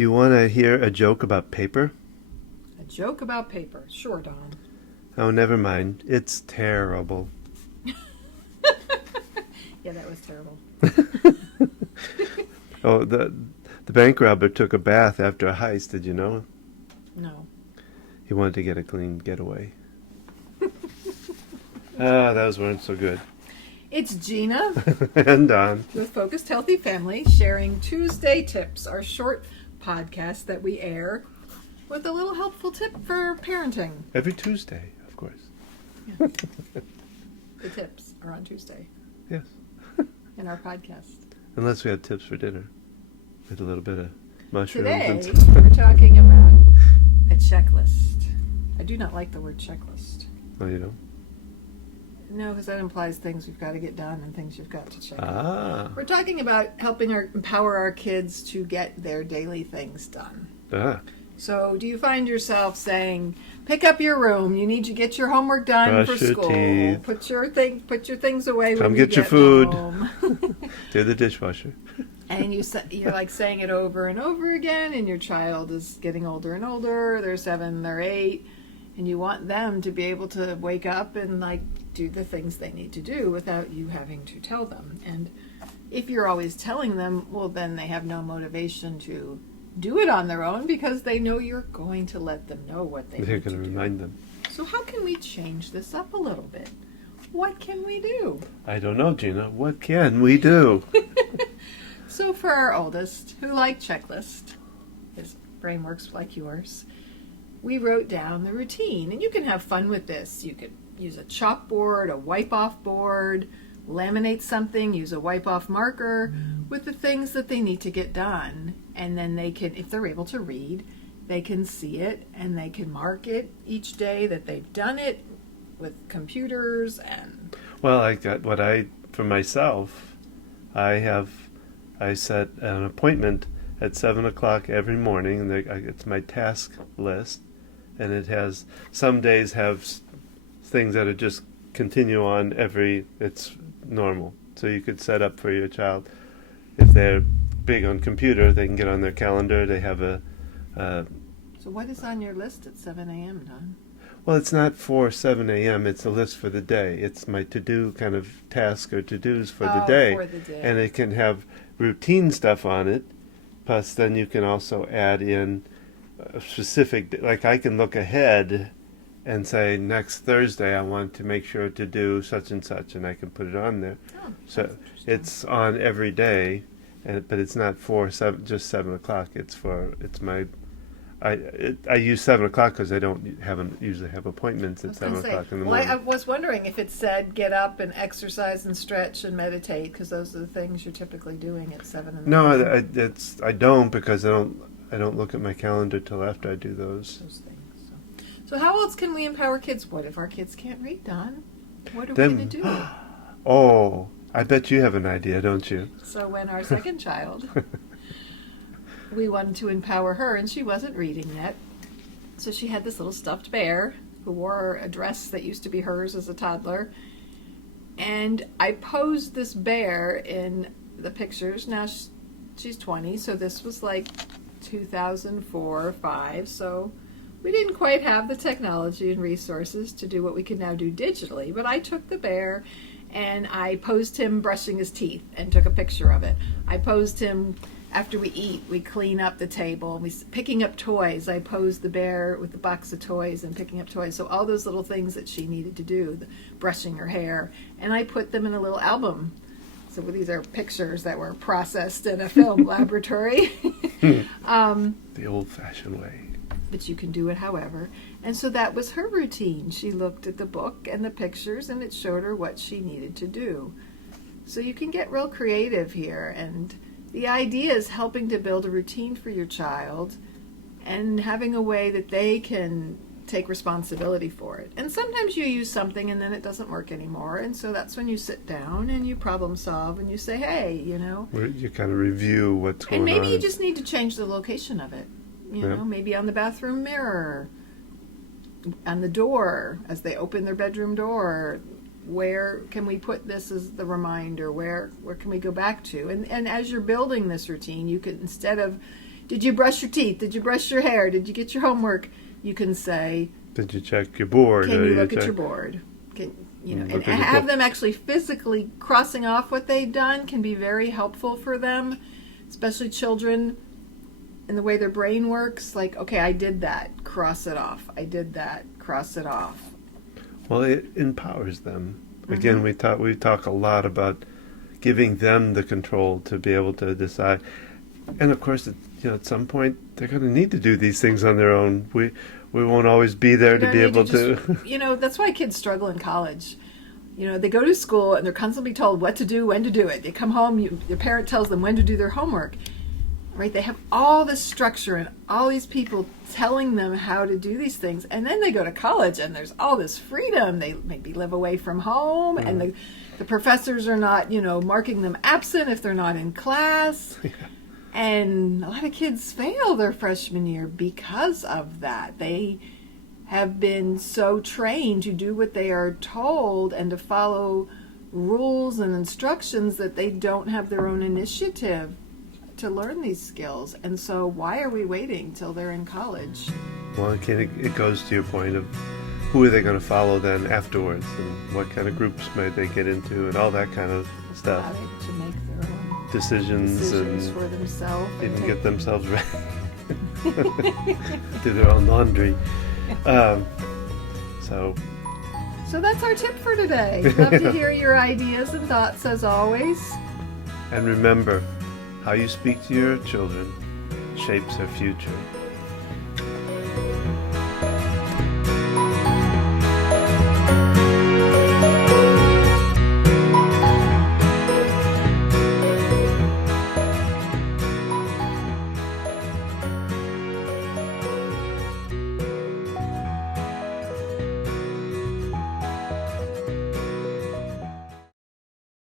Do you want to hear a joke about paper? A joke about paper. Sure, Don. Oh, never mind. It's terrible. Yeah, that was terrible. Oh, the bank robber took a bath after a heist. Did you know? No. He wanted to get a clean getaway. Those weren't so good. It's Gina And Don. with Focused Healthy Family sharing Tuesday Tips, our short podcast that we air with a little helpful tip for parenting. Every Tuesday, of course. Yeah. The tips are on Tuesday Yes. in our podcast. Unless we have tips for dinner. With a little bit of mushrooms Today, and we're talking about a checklist. I do not like the word checklist. Oh, you know? No, because that implies things we've got to get done and things you've got to check. We're Ah. talking about helping empower our kids to get their daily things done. Ah. So, do you find yourself saying, "Pick up your room. You need to get your homework done Brush for your school. teeth. Put your things away. Come when you get your food." home." Do the dishwasher. And you're like saying it over and over again, and your child is getting older and older. They're 7, they're 8, and you want them to be able to wake up and like do the things they need to do without you having to tell them. And if you're always telling them, well, then they have no motivation to do it on their own because they know you're going to let them know what They're need going to to do. remind them. So how can we change this up a little bit? What can we do? I don't know, Gina. What can we do? So for our oldest, who liked checklist, his brain works like yours, we wrote down the routine. And you can have fun with this. You could use a chalkboard, a wipe-off board, laminate something, use a wipe-off marker with the things that they need to get done. And then they can, if they're able to read, they can see it and they can mark it each day that they've done it with computers and... Well, I got for myself, I set an appointment at 7 o'clock every morning, and it's my task list, and it has, some days have things that are just continue on it's normal. So you could set up for your child, if they're big on computer, they can get on their calendar, they have So what is on your list at 7 a.m., Don? well, it's not for 7 a.m., it's a list for the day. It's my to-do kind of task or to-dos for the day. For the day. And it can have routine stuff on it, plus then you can also add in a specific, like I can look ahead and say next Thursday I want to make sure to do such and such, and I can put it on there. Oh, So that's interesting. it's on every day, but it's not for just 7 o'clock. I use 7 o'clock because I haven't usually have appointments at 7 o'clock in the morning. I was wondering if it said get up and exercise and stretch and meditate, because those are the things you're typically doing at 7 in the No, morning. I don't, because I don't look at my calendar till after I do those. Those things. So how else can we empower kids? What if our kids can't read, Don? What are we Then- going to do? Oh, I bet you have an idea, don't you? So when our second child, we wanted to empower her, and she wasn't reading yet. So she had this little stuffed bear who wore a dress that used to be hers as a toddler. And I posed this bear in the pictures. Now she's 20, so this was like 2004 or 5. So we didn't quite have the technology and resources to do what we can now do digitally. But I took the bear and I posed him brushing his teeth and took a picture of it. I posed him after we eat, we clean up the table. We picking up toys. I posed the bear with the box of toys and picking up toys. So all those little things that she needed to do, brushing her hair, and I put them in a little album. So these are pictures that were processed in a film laboratory. The old-fashioned way. But you can do it however. And so that was her routine. She looked at the book and the pictures, and it showed her what she needed to do. So you can get real creative here, and the idea is helping to build a routine for your child and having a way that they can take responsibility for it. And sometimes you use something and then it doesn't work anymore, and so that's when you sit down and you problem solve and you say, hey, Where you kind of review what's going on. and maybe you just need to change the location of it. Yeah. Maybe on the bathroom mirror, on the door, as they open their bedroom door. Where can we put this as the reminder? Where can we go back to? And as you're building this routine, you can, instead of Did you brush your teeth? Did you brush your hair? Did you get your homework? You can say, did you check your board? can you look at your board? And have them actually physically crossing off what they've done can be very helpful for them, especially children, and the way their brain works. Like, okay, I did that, cross it off. I did that, cross it off. Well, it empowers them. Again, we talk a lot about giving them the control to be able to decide. And of course, at some point, they're going to need to do these things on their own. We won't always be there to be able to. That's why kids struggle in college. They go to school and they're constantly told what to do, when to do it. They come home, their parent tells them when to do their homework. Right? They have all this structure and all these people telling them how to do these things. And then they go to college and there's all this freedom. They maybe live away from home, and the professors are not, marking them absent if they're not in class. Yeah. And a lot of kids fail their freshman year because of that. They have been so trained to do what they are told and to follow rules and instructions that they don't have their own initiative to learn these skills. And so why are we waiting till they're in college? Well, it goes to your point of who are they going to follow then afterwards, and what kind of groups might they get into, and all that kind of stuff. To make their own decisions and for themselves, even get themselves ready, do their own laundry. So that's our tip for today. Love to hear your ideas and thoughts as always. And remember, how you speak to your children shapes their future.